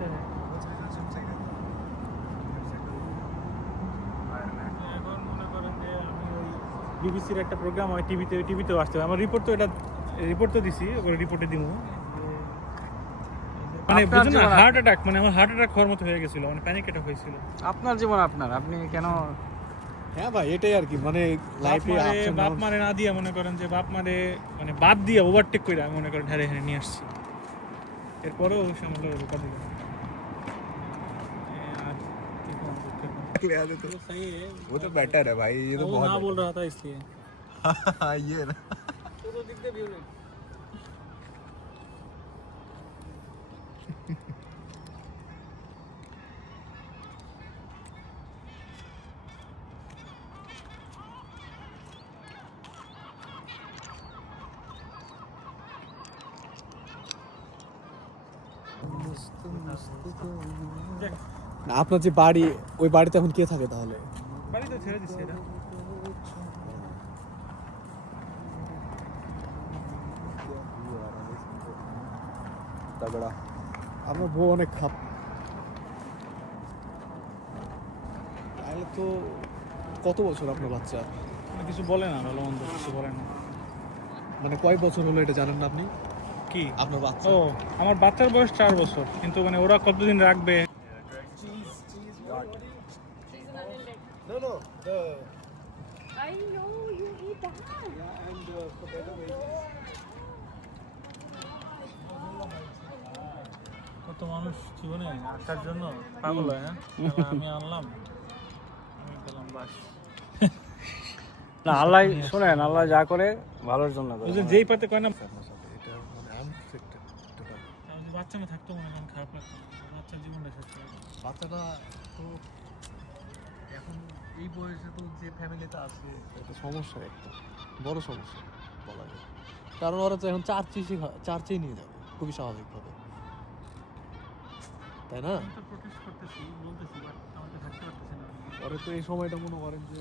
सकते हैं। এখন মনে করেন যে আমি ওই বিবিসির একটা প্রোগ্রাম হয় টিভিতেও আসতে হবে। আমার রিপোর্ট তো দিছি, ওই রিপোর্টে দিব মানে বুঝুন না, হার্ট অ্যাটাক মানে আমার হার্ট অ্যাটাক হওয়ার মতো হয়ে গেছিল, মানে প্যানিক অ্যাটাক হয়েছিল। আপনার জীবন আপনি কেন? হ্যাঁ ভাই, এটাই আর কি, মানে লাইফে বাপ মারে না দিয়ে মনে করেন যে বাপ মারে মানে বাদ দিয়ে ওভারটেক করে আমি মনে করেন ঢারে এখানে নিয়ে আসছি। এরপরেও সামনে রোকা দিল। वो तो बेटर है भाई, ये तो वो बहुत ना बोल रहा था इसलिए। ये ना না, আপনার যে বাড়ি, ওই বাড়িতে এখন কে থাকে তাহলে? বাড়ি তো ছেড়ে দিচ্ছে এটা। আমার বউ অনেক খাপ। তাহলে তো কত বছর আপনার বাচ্চা? মানে কিছু বলে না, ভালো মন্দ কিছু বলে না। মানে কয় বছর হলো এটা জানেন না আপনি? কি আপনার বাচ্চা? ও আমার বাচ্চার বয়স 4 বছর, কিন্তু মানে ওরা কতদিন রাখবে। I know you eat that. কত মানুষ জীবনে আসার জন্য পাগল হয় না, আমি আনলাম, আমি গেলাম বাস। না, আল্লাহ শোনেন, আল্লাহ যা করে ভালোর জন্য করে। ওই যে যেই পাতে কয় না, এটা মানে আনএক্সপেক্টেড টোটাল। আমি যদি বাচ্চা না থাকতো মনে হয় খারাপ লাগতো, বাচ্চার জীবনটা শেষ করে দিল। বাচ্চাটা তো এখন এই বয়সে তো যে ফ্যামিলিতে আছে, এটা সমস্যা, একটা বড় সমস্যা বলা যায়। কারণ ওরা তো এখন চার্চেই নিয়ে যাবে, খুবই স্বাভাবিকভাবে, তাই না? আমি তো প্রোটেস্ট করতেছি, বলতেছি, বাট আমাকে থাকতে পারতেছি না। পরে তো এই সময়টা মনে করেন যে